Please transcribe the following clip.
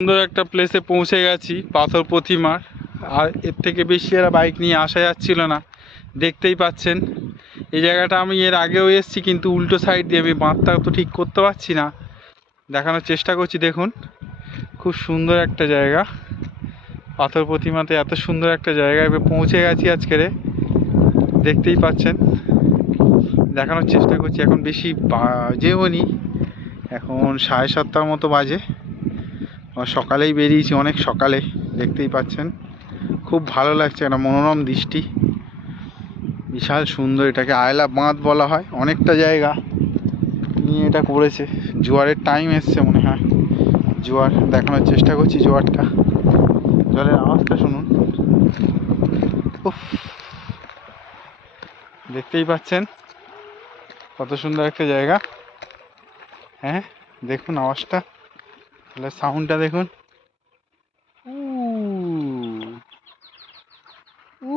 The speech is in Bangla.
সুন্দর একটা প্লেসে পৌঁছে গেছি, পাথর প্রতিমার। আর এর থেকে বেশি আর বাইক নিয়ে আসা যাচ্ছিল না, দেখতেই পাচ্ছেন। এই জায়গাটা আমি এর আগেও এসেছি, কিন্তু উল্টো সাইড দিয়ে আমি বাঁধটা তো ঠিক করতে পারছি না, দেখানোর চেষ্টা করছি। দেখুন, খুব সুন্দর একটা জায়গা। পাথর প্রতিমাতে এত সুন্দর একটা জায়গায় পৌঁছে গেছি আজকের, দেখতেই পাচ্ছেন। দেখানোর চেষ্টা করছি। এখন বেশি বাজেও নি, এখন 7:30টার মতো বাজে। সকালেই বেরিয়েছি, অনেক সকালে, দেখতেই পাচ্ছেন। খুব ভালো লাগছে, একটা মনোরম দৃষ্টি, বিশাল সুন্দর। এটাকে আয়লা বাঁধ বলা হয়। অনেকটা জায়গা নিয়ে এটা করেছে। জোয়ারের টাইম এসছে মনে হয়, জোয়ার দেখানোর চেষ্টা করছি। জোয়ারটা, জলের আওয়াজটা শুনুন। উফ, দেখতেই পাচ্ছেন কত সুন্দর একটা জায়গা। হ্যাঁ, দেখুন আওয়াজটা, তাহলে সাউন্ডটা দেখুন। উ